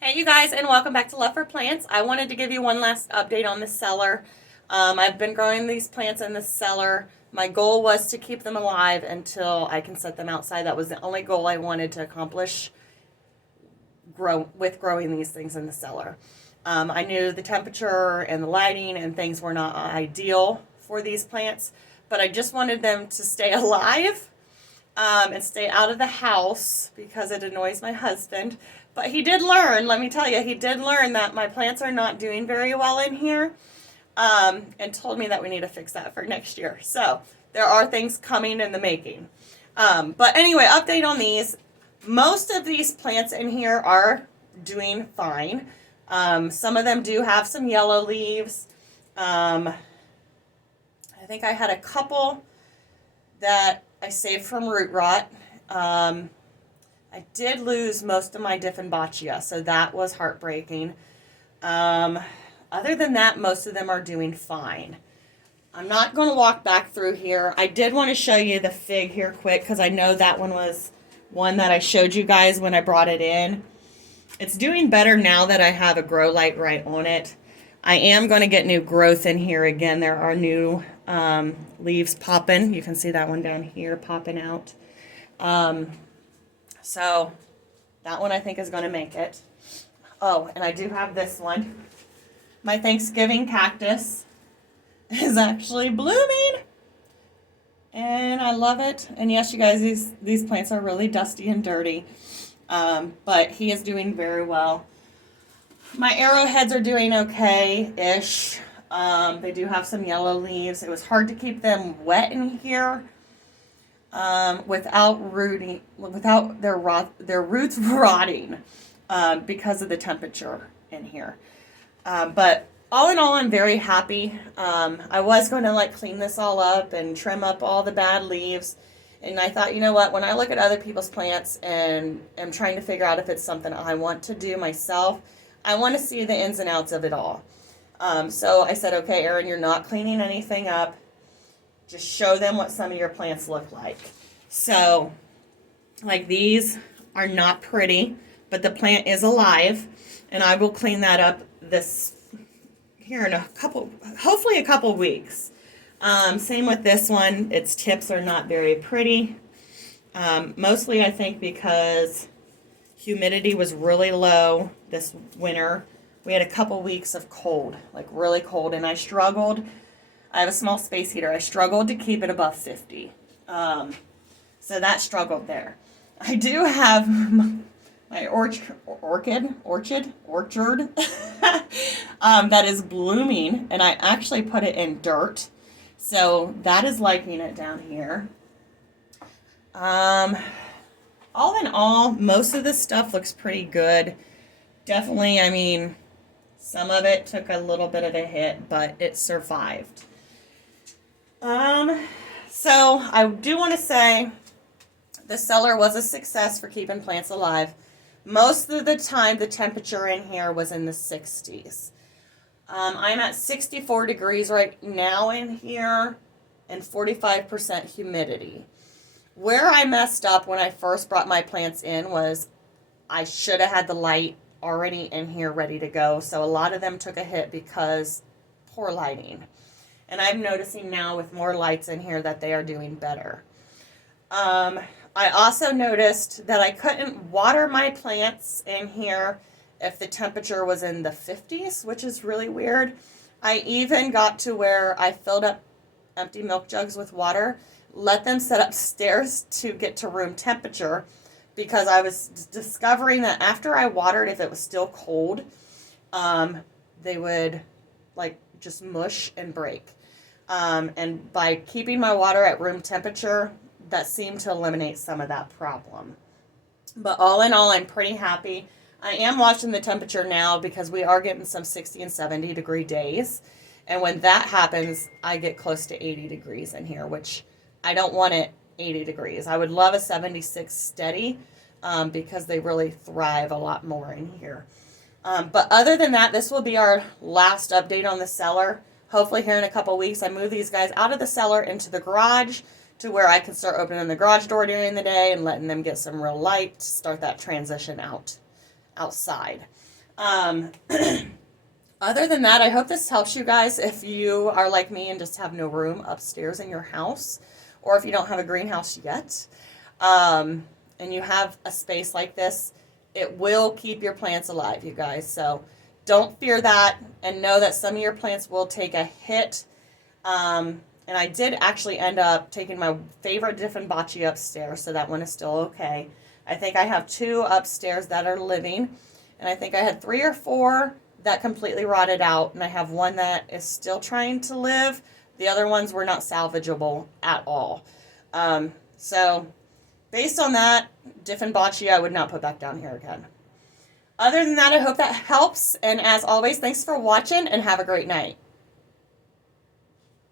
Hey you guys, and welcome back to Love for Plants. I wanted to give you one last update on the cellar. I've been growing these plants in the cellar. My goal was to keep them alive until I can set them outside. That was the only goal I wanted to accomplish growing these things in the cellar. I knew the temperature and the lighting and things were not ideal for these plants, but I just wanted them to stay alive and stay out of the house because it annoys my husband. But he did learn, let me tell you, he did learn that my plants are not doing very well in here, and told me that we need to fix that for next year. So there are things coming in the making. But anyway, update on these. Most of these plants in here are doing fine. Some of them do have some yellow leaves. I think I had a couple that I saved from root rot. I did lose most of my Dieffenbachia, so that was heartbreaking. Other than that, most of them are doing fine. I'm not going to walk back through here. I did want to show you the fig here quick because I know that one was one that I showed you guys when I brought it in. It's doing better now that I have a grow light right on it. I am going to get new growth in here again. There are new leaves popping. You can see that one down here popping out. So that one I think is going to make it. Oh, and I do have this one. My Thanksgiving cactus is actually blooming. And I love it. And yes, you guys, these plants are really dusty and dirty. But he is doing very well. My arrowheads are doing okay-ish. They do have some yellow leaves. It was hard to keep them wet in here without their roots rotting because of the temperature in here. But all in all, I'm very happy. I was going to clean this all up and trim up all the bad leaves. And I thought, you know what, when I look at other people's plants and am trying to figure out if it's something I want to do myself, I want to see the ins and outs of it all. So I said, okay, Erin, you're not cleaning anything up. Just show them what some of your plants look like. So, these are not pretty, but the plant is alive. And I will clean that up here in hopefully a couple weeks. Same with this one. Its tips are not very pretty. Mostly I think because humidity was really low this winter. We had a couple weeks of cold, really cold, and I struggled. I have a small space heater. I struggled to keep it above 50. So that struggled there. I do have my orchard that is blooming, and I actually put it in dirt. So that is liking it down here. All in all, most of this stuff looks pretty good. Definitely, I mean, some of it took a little bit of a hit, but it survived. So I do want to say the cellar was a success for keeping plants alive. Most of the time, the temperature in here was in the 60s. I'm at 64 degrees right now in here and 45% humidity. Where I messed up when I first brought my plants in was I should have had the light already in here ready to go. So a lot of them took a hit because poor lighting. And I'm noticing now with more lights in here that they are doing better. I also noticed that I couldn't water my plants in here if the temperature was in the 50s, which is really weird. I even got to where I filled up empty milk jugs with water, let them sit upstairs to get to room temperature, because I was discovering that after I watered, if it was still cold, they would just mush and break. And by keeping my water at room temperature, that seemed to eliminate some of that problem. But all in all, I'm pretty happy. I am watching the temperature now because we are getting some 60 and 70 degree days. And when that happens, I get close to 80 degrees in here, which I don't want it 80 degrees. I would love a 76 steady because they really thrive a lot more in here. But other than that, this will be our last update on the cellar. Hopefully here in a couple weeks, I move these guys out of the cellar into the garage to where I can start opening the garage door during the day and letting them get some real light to start that transition outside. Um, other than that, I hope this helps you guys if you are like me and just have no room upstairs in your house, or if you don't have a greenhouse yet, and you have a space like this. It will keep your plants alive, you guys. So don't fear that, and know that some of your plants will take a hit. And I did actually end up taking my favorite Diffenbachia upstairs, so that one is still okay. I think I have 2 upstairs that are living, and I think I had 3 or 4 that completely rotted out, and I have one that is still trying to live. The other ones were not salvageable at all. So based on that, Diffenbachia I would not put back down here again. Other than that, I hope that helps, and as always, thanks for watching, and have a great night.